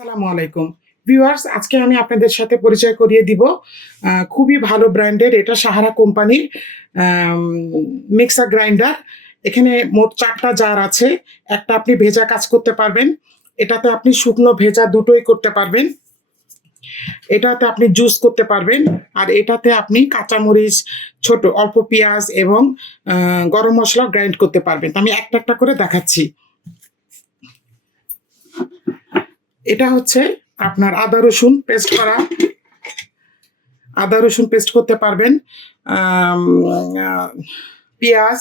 আসসালামু আলাইকুম ভিউয়ার্স, আজকে আমি আপনাদের সাথে পরিচয় করিয়ে দিব খুবই ভালো ব্র্যান্ডের, এটা সাহারা কোম্পানির মিক্সার গ্রাইন্ডার। এখানে মোট 4টা জার আছে। একটা আপনি ভেজা কাজ করতে পারবেন, এটাতে আপনি শুকনো ভেজা দুটোই করতে পারবেন, এটাতে আপনি জুস করতে পারবেন, আর এটাতে আপনি কাঁচামরিচ, ছোট অল্প পেঁয়াজ এবং গরম মশলা গ্রাইন্ড করতে পারবেন। তো আমি একটা একটা করে দেখাচ্ছি। এটা হচ্ছে আপনার আদা রসুন পেস্ট করতে পারবেন, পেঁয়াজ,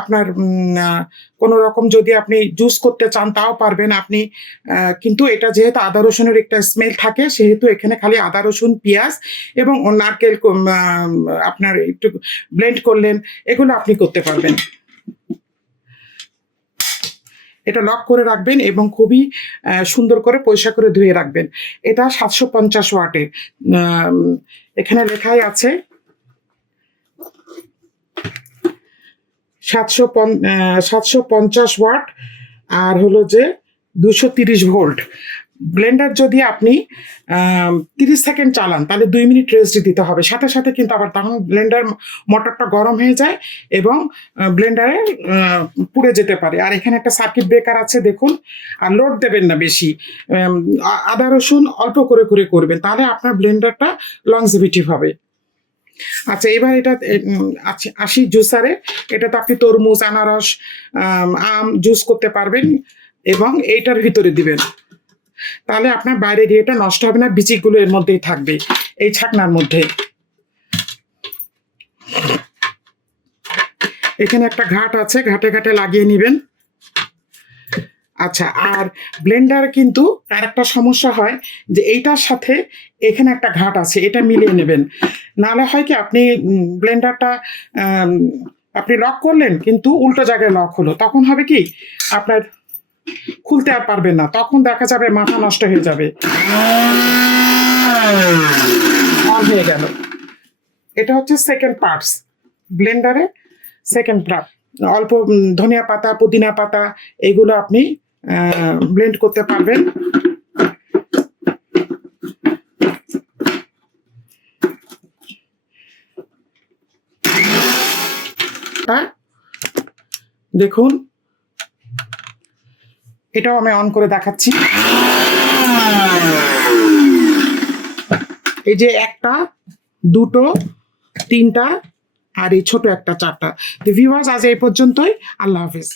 আপনার কোনো রকম যদি আপনি জুস করতে চান তাও পারবেন আপনি, কিন্তু এটা যেহেতু আদা রসুনের একটা স্মেল থাকে সেহেতু এখানে খালি আদা রসুন, পেঁয়াজ এবং নারকেল আপনার একটু ব্লেন্ড করলেন, এগুলো আপনি করতে পারবেন। এটা লক করে রাখবেন এবং খুবই সুন্দর করে পরিষ্কার করে ধুয়ে রাখবেন। এটা 750 ওয়াটের, এখানে লেখাই আছে 750 ওয়াট, আর হলো যে 230 ভোল্ট। ব্লেন্ডার যদি আপনি 30 সেকেন্ড চালান তাহলে 2 মিনিট রেস্ট দিতে হবে, সাথে সাথে কিন্তু আবার তখন ব্লেন্ডার মোটরটা গরম হয়ে যায় এবং ব্লেন্ডারে পুড়ে যেতে পারে। আর এখানে একটা সার্কিট ব্রেকার আছে দেখুন। আর লোড দেবেন না বেশি, আদা রসুন অল্প করে করে করবেন, তাহলে আপনার ব্লেন্ডারটা লংজিভিটিভ হবে। আচ্ছা, এবার এটা আসি জুসারে। এটাতে আপনি তরমুজ, আনারস, আম জুস করতে পারবেন এবং এইটার ভিতরে দিবেন, তাহলে আপনার বাইরে দিয়ে এটা নষ্ট হবে না, বিচিগুলো এর মধ্যেই থাকবে এই ছাকনার মধ্যে। এখানে একটা ঘাট আছে, ঘাটে ঘাটে লাগিয়ে নেবেন। আচ্ছা, আর ব্লেন্ডার কিন্তু আর একটা সমস্যা হয় যে এইটার সাথে এখানে একটা ঘাট আছে, এটা মিলিয়ে নেবেন, নাহলে হয় কি আপনি ব্লেন্ডারটা আপনি লক করলেন কিন্তু উল্টো জায়গায় লক হলো, তখন হবে কি আপনার খুলতে আর পারবেন না, তখন দেখা যাবে মাথা নষ্ট হয়ে যাবে, অন হয়ে গেল। এটা হচ্ছে সেকেন্ড পার্টস ব্লেন্ডারে, সেকেন্ড পার্ট। অল্প ধনিয়া পাতা, পুদিনা পাতা, এগুলো আপনি ব্লেন্ড করতে পারবেন। দেখুন, এটাও আমি অন করে দেখাচ্ছি। এই যে একটা, দুটো, তিনটা, আর এই ছোট একটা, 4টা। ভিউয়ার্স, আজ এই পর্যন্তই। আল্লাহ হাফেজ।